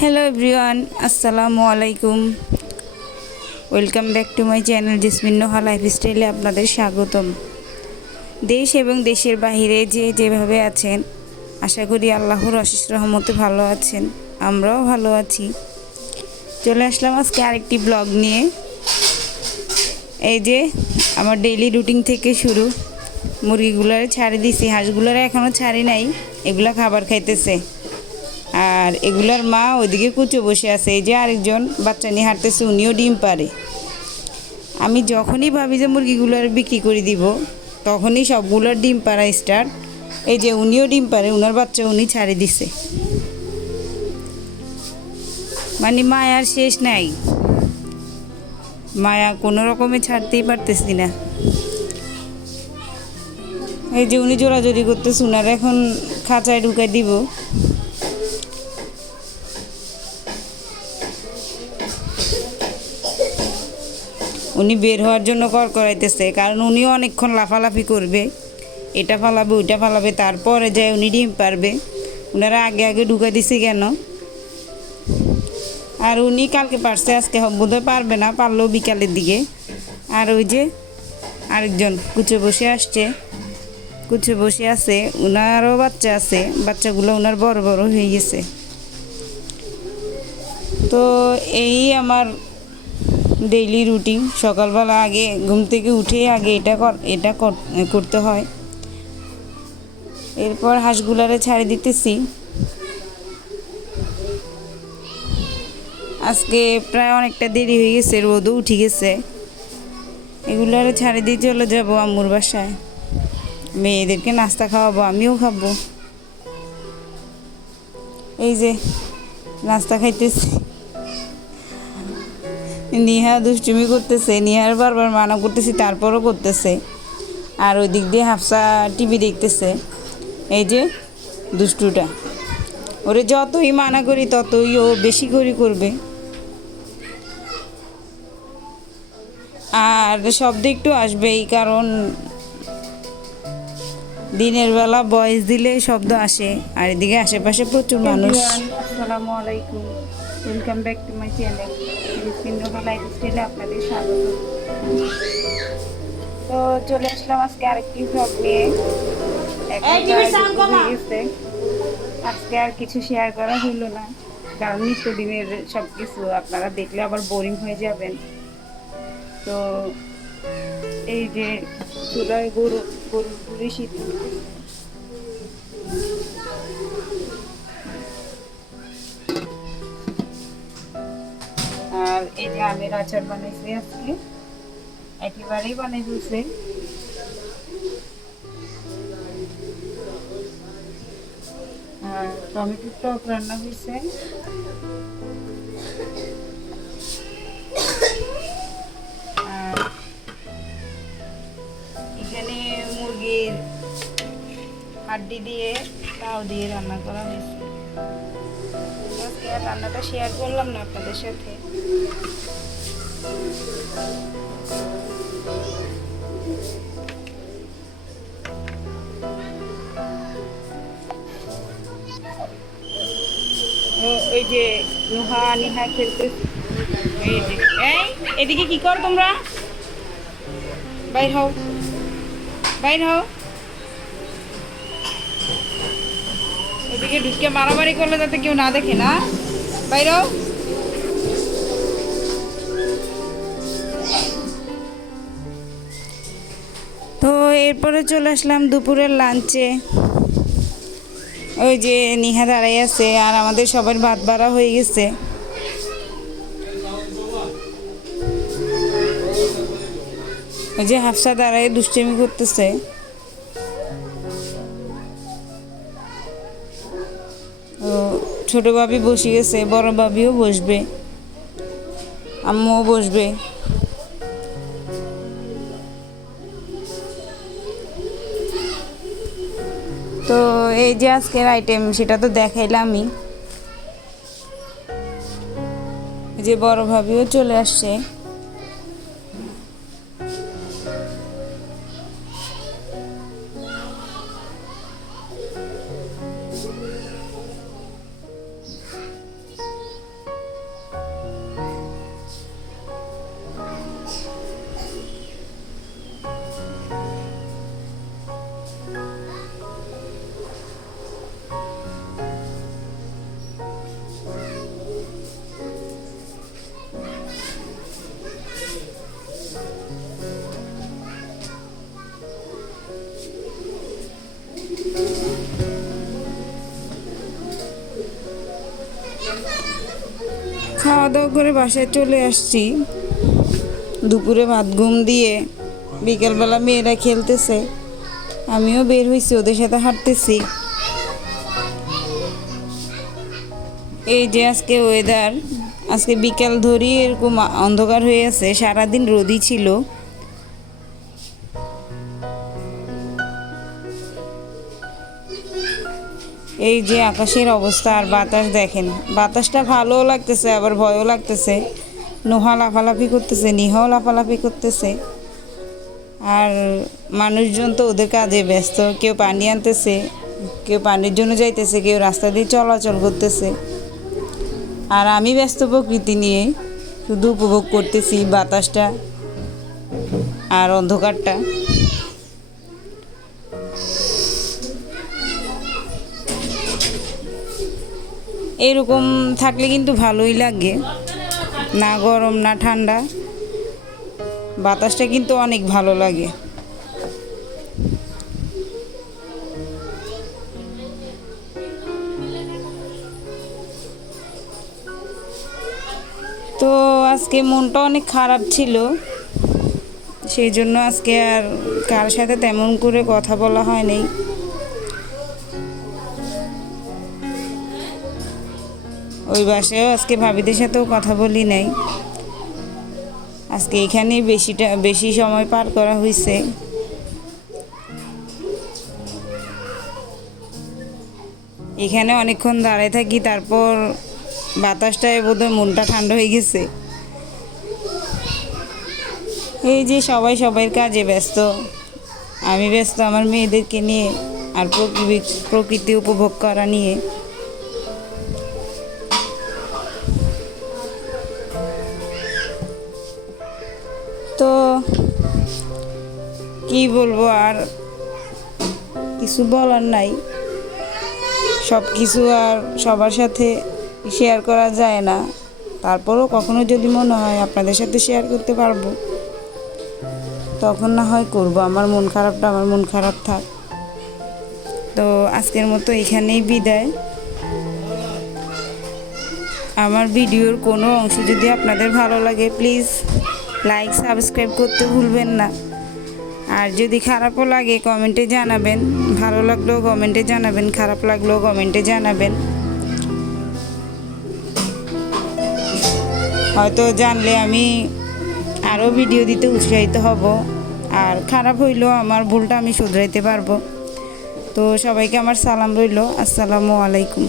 Hello everyone আসসালামু আলাইকুম welcome back to my channel Jismin Noha লাইফস্টাইলে আপনাদের স্বাগতম। দেশ এবং দেশের বাইরে যে যেভাবে আছেন, আশা করি আল্লাহর অশেষ রহমতে ভালো আছেন, আমরাও ভালো আছি। চলে আসলাম আজকে আরেকটি ব্লগ নিয়ে। এই যে আমার ডেইলি রুটিন থেকে শুরু, মুরগিগুলারে ছাড়ি দিছি, হাঁসগুলারে এখনও ছাড়ি নাই, এগুলা খাবার খাইতেছে। আর এগুলার মা ওইদিকে কুচো বসে আছে, এই যে আরেকজন বাচ্চা নিয়ে হাঁটতেছে, উনিও ডিম পারে আমি যখনই ভাবি যে মুরগিগুলোর বিক্রি করে দিব, তখনই সবগুলোর ডিম পাড়া স্টার্ট এই যে উনিও ডিম পারে উনার বাচ্চা উনি ছাড়ে দিছে। মানে মায়ার শেষ নাই। মায়া কোনো রকমে ছাড়তেই পারতেছি না। এই যে উনি জোরাজোরি করতেছে, উনার এখন খাঁচায় ঢুকাই দিব। উনি বের হওয়ার জন্য কর করাইতেছে, কারণ উনিও অনেকক্ষণ লাফালাফি করবে, এটা ফালাবে, ওইটা ফালাবে, তারপরে যায় উনি ডিম পারবে। ওনারা আগে আগে ঢুকে দিছে কেন? আর উনি কালকে পারছে, আজকে বোধহয় পারবে না, পারলেও বিকালের দিকে। আর ওই যে আরেকজন, কুচে বসে আসছে, কুচে বসে আছে ওনারও বাচ্চা আছে, বাচ্চাগুলো ওনার বড় বড় হয়ে গেছে। তো এই আমার ডেইলি রুটিন সকালবেলা আগে ঘুম থেকে উঠে আগে এটা কর- এটা কর- করতে হয়। এরপর হাঁসগুলারে ছাড়ি দিতেছি। আজকে প্রায় অনেকটা দেরি হয়ে গেছে, রোদও উঠে গেছে। এগুলারে ছাড়ি দিয়ে চলে যাব আম্মুর বাসায়। মেয়েদেরকে নাস্তা খাওয়াবো, আমিও খাব। এই যে, নাস্তা খাইতেছি। নিহা দুষ্টুমি করতেছে, নিহার বারবার মানা করতেছি, তারপরও করতেছে। আর ওই দিক দিয়ে হাফসা টিভি দেখতেছে, এই যে দুষ্টুটা। ওরে যতই মানা করি, ততই ও বেশি করে করবে। আর শব্দ একটু আসবেই, কারণ দিনের বেলা বয়স দিলে শব্দ আসে, আর এদিকে আশেপাশে প্রচুর মানুষ। আসসালামু আলাইকুম। Welcome back to my channel Sindhuma life স্টাইলে আপনাদের স্বাগত। তো চলে আসলাম আজকে আরেকটি ভ্লগ নিয়ে। গেছে। আজকে আর কিছু শেয়ার করা হলো না। কারণ নিত্যদিনের সব কিছু আপনারা দেখলে আবার বোরিং হয়ে যাবেন। তো এই যে চুলায় গরু গরু শীত। এই যে আমের আচার বানাইছে আজকে, একেবারেই বানাই ফেলছে। আর টমেটোর টক রান্না আর এখানে মুরগির হাড্ডি দিয়ে তাও দিয়ে রান্না করা হয়েছে। আজকে রান্নাটা শেয়ার করলাম না আপনাদের সাথে। ওই যে নুহা, নিহা খেলতে এই, এদিকে কি কর তোমরা? বাইর হও। বাইর হও। ওদিকে ঢুকে মারামারি করলে যাতে কেউ না দেখে, না? বাইর তো এরপরে চলে আসলাম দুপুরের লাঞ্চে। ওই যে নিহা দাঁড়াই আছে আর আমাদের সবার ভাত বাড়া হয়ে গেছে। ওই যে হাফসা দাঁড়ায় দুষ্টামি করতেছে। ছোট ভাবি বসে গেছে, বড় বাবিও বসবে, আম্মুও বসবে। তো এই যে আজকের আইটেম সেটা তো দেখাইলামই। যে বড় ভাবিও চলে আসছে। খাওয়া দাওয়া করে বাসায় চলে আসছি। দুপুরে ভাত ঘুম দিয়ে বিকেলবেলা মেয়েরা খেলতেছে। আমিও বের হয়েছি ওদের সাথে হাঁটতেছি। এই যে আজকে ওয়েদার আজকে বিকাল ধরি এরকম অন্ধকার হয়ে আছে, সারাদিন রোদি ছিল। এই যে আকাশের অবস্থা আর বাতাস দেখেন। বাতাসটা ভালোও লাগতেছে, আবার ভয়ও লাগতেছে। নোহা লাফালাফি করতেছে, নিহাও লাফালাফি করতেছে। আর মানুষজন তো ওদের কাজে ব্যস্ত, কেউ পানি আনতেছে, কেউ পানির জন্য যাইতেছে, কেউ রাস্তা দিয়ে চলাচল করতেছে। আর আমি ব্যস্ত প্রকৃতি নিয়ে, শুধু উপভোগ করতেছি বাতাসটা আর অন্ধকারটা। এরকম থাকলে কিন্তু ভালোই লাগে। না গরম, না ঠান্ডা। বাতাসটা কিন্তু অনেক ভালো লাগে। তো আজকে মনটা অনেক খারাপ ছিল। সেই জন্য আজকে আর কার সাথে তেমন করে কথা বলা হয়নি ওই বাসায়ও আজকে ভাবিদের সাথেও কথা বলি নাই। আজকে এখানেই বেশিটা, বেশি সময় পার করা হয়েছে এখানে অনেকক্ষণ দাঁড়ায় থাকি, তারপর বাতাসটায় বোধহয় মনটা ঠান্ডা হয়ে গেছে। এই যে সবাই সবাই কাজে ব্যস্ত। আমি ব্যস্ত আমার মেয়েদেরকে নিয়ে আর প্রকৃতি প্রকৃতি উপভোগ করা নিয়ে। তো কি বলব আর কিছু বলার নাই। সব কিছু আর সবার সাথে শেয়ার করা যায় না। তারপরও কখনো যদি মনে হয় আপনাদের সাথে শেয়ার করতে পারব, তখন না হয় করব। আমার মন খারাপটা আমার মন খারাপ থাক। তো আজকের মতো এখানেই বিদায়। আমার ভিডিওর কোনো অংশ যদি আপনাদের ভালো লাগে প্লিজ লাইক সাবস্ক্রাইব করতে ভুলবেন না। আর যদি খারাপও লাগে কমেন্টে জানাবেন। ভালো লাগলেও কমেন্টে জানাবেন, খারাপ লাগলেও কমেন্টে জানাবেন। হয়তো জানলে আমি আরও ভিডিও দিতে উৎসাহিত হব। আর খারাপ হইলেও আমার ভুলটা আমি শুধরাইতে পারব। তো সবাইকে আমার সালাম রইল। আসসালামু আলাইকুম।